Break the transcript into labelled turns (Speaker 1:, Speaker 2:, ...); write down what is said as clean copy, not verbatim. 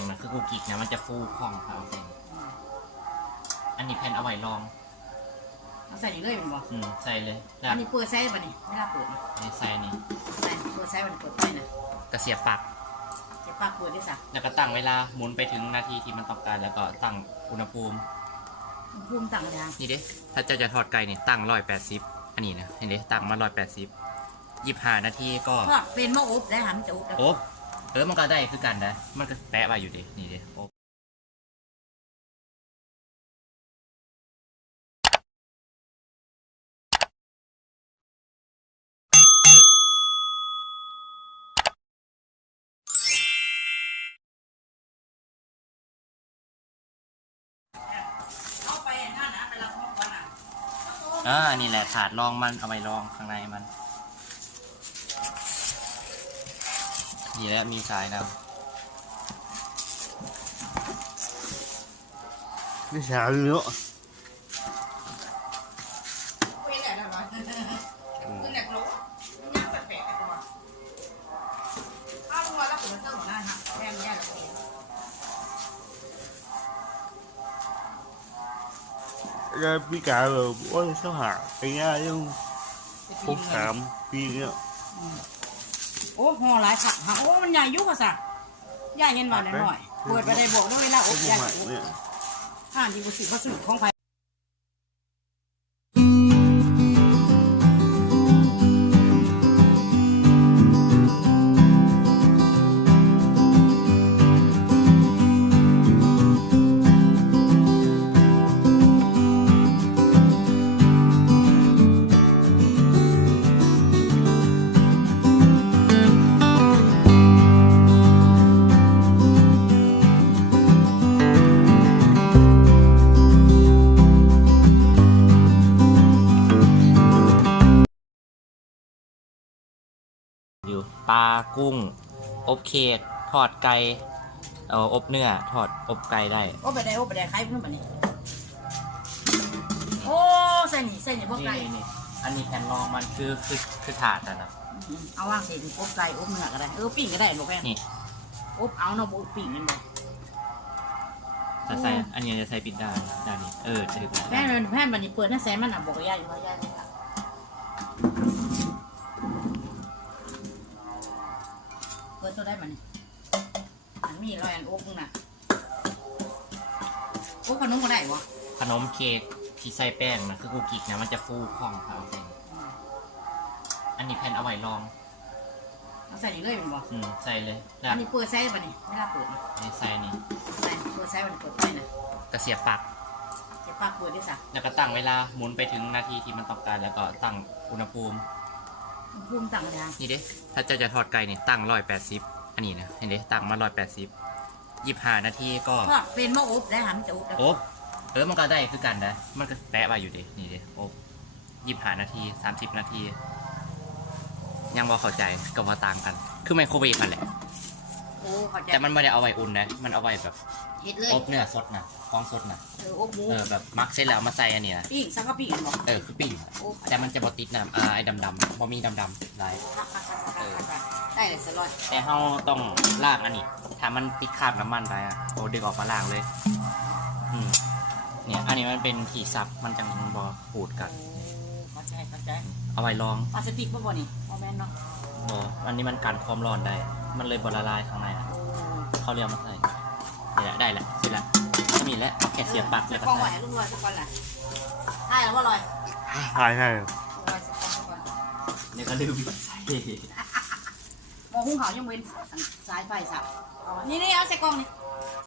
Speaker 1: นะคือกูกิกนะมันจะฟูพองเขาเองอันนี้แผ่นเอาไว้ลอง
Speaker 2: เอาใส่นี่เลยเป็นบ่
Speaker 1: ใส่เลย
Speaker 2: อันนี้เปิดใส่ป่ะนี่ไม่น่าเปิดนี่
Speaker 1: อันนี้ใส่นี่
Speaker 2: ใส่เปิดใส่มันเปิดไปนะ
Speaker 1: กระเสียบปาก
Speaker 2: เสียบปากเปิดได้สัก
Speaker 1: แล้วก็ตั้งเวลาหมุนไปถึงนาทีที่มันต้องการแล้วก็ตั้งอุณหภูมิ
Speaker 2: ตั้งอะไร
Speaker 1: นี่เด้ถ้าจะทอดไก่นี่ตั้ง180อันนี้นะเห็นเด้ตั้งมา180 25 นาทีก็
Speaker 2: เป็นหม้ออบได้หามจะ
Speaker 1: อบมันก็ได้คือกันนะมันก็แปะไว้อยู่ดินี่เด้อบนี่แหละถาดรองมันเอาไว้รองข้างในมันนี่แหละมีสายนะ
Speaker 3: ไม่สายเยอะra bí cả rồi ôi sao hả cái nha chứ không khám pi nữa
Speaker 2: โอ้ห่อหลายค่ะโอ้มันใหญ่ยุกอะสักใหญ่เงินหวานหน่อยเปิดไปได้บอกด้วยเวลาอบใหญ่อ่านดีกว่าสิวัสดุของไฟ
Speaker 1: อยู่ปลากุ้งอบเค้กทอดไก่อบเนื้อทอดอบไก่ได้
Speaker 2: อบไปได้ใครเพิ่งแบบนี้โอ้ใส่นี่พวกไก่
Speaker 1: นี่อันนี้แผ่นรองมันคือถาดนะ
Speaker 2: เอาว่างใส่อบไก่อบเนื้อก็ได้ปิ้งก็ได้หนูแม่
Speaker 1: นี่
Speaker 2: อบเอาเนาะอบปิ้งกันเลย
Speaker 1: จะใส่อันนี้จะใส่ปิดด้านนี้จะถึง
Speaker 2: แผ่นบันนี้เปิดหน้าแซมมันบอกย่าอยู่ว่าย่าเลยค่ะเปิดตัวได้มันมีรอยอันอบน่ะอบขนมก็ได้วะ
Speaker 1: ขนมเค้กที่ใส่แป้งนะคือกูกิกนะมันจะฟูพองเขาเองอันนี้แผ่นเอาไว้ลอง
Speaker 2: เอาใส่นี่เลยเป็นบ่
Speaker 1: ใส่เลย
Speaker 2: อันนี้เปิดใส่ป่ะนี่ไม่น่าเปิดนี่
Speaker 1: อันนี้ใส่นี่
Speaker 2: ใส่เปิดใส่มันเปิดไปนะ
Speaker 1: กระเสียบปาก
Speaker 2: เปิดได้สัก
Speaker 1: แล้วก็ตั้งเวลาหมุนไปถึงนาทีที่มันต้องการแล้วก็ตั้งอุณหภูมิ
Speaker 2: ตั้งอะไร
Speaker 1: นี่เด้ถ้าจะทอดไก่นี่ตั้ง180อันนี้นะเห็นเด้ตั้งมา180 25 นาทีก็
Speaker 2: เป็นหม้ออบได้หามจะ
Speaker 1: อบมันก็ได้คือกันนะมันก็แปะไว้อยู่ดินี่เด้อบ25 นาที30 นาทียังบ่เข้าใจก็มาต่างกันคือไมโครเวฟนั่นแหละแต่มันไม่ได้เอาไว้อุ่นนะมันเอาไว้แบบอบเนื้อสดนะฟองสดนะ
Speaker 2: อบหมู
Speaker 1: แบบมักเสร็จแล้วมาใส่อันนี้นะ
Speaker 2: ปิ้งซักก็ปิ้งบอก
Speaker 1: คือปิ้งแต่มันจะบดติดน้ำไอ้ดำบ่มีดำลาย
Speaker 2: ได้เลยสลอย
Speaker 1: แต่เราต้องล้างอันนี้ถ้ามันติดคราบน้ำมันไปดึงออกมาล้างเลยเนี่ยอันนี้มันเป็นที่ซับมันจังบ่ปูดกัน
Speaker 2: เข้าใจ
Speaker 1: เอาไว้ลอง
Speaker 2: พลาสติกบ่นี่เอาแม่นเนาะ
Speaker 1: อันนี้มันกันความร้อนได้มันเลยละลายข้างในเขาเรียกมาใส่เนี่ยได้แหละเสร็จแล้วก็มีแล้วแค่เสียบปาก
Speaker 2: เลยก็ใส่ลูกลอยสักคนแหละได้แล้วว่าลอย
Speaker 3: ใช่
Speaker 1: เนี่ยก็ลืมใส่
Speaker 2: มองหุ้งเขายังเว้นสายไฟสับนี่เอาใส่กล้องนี่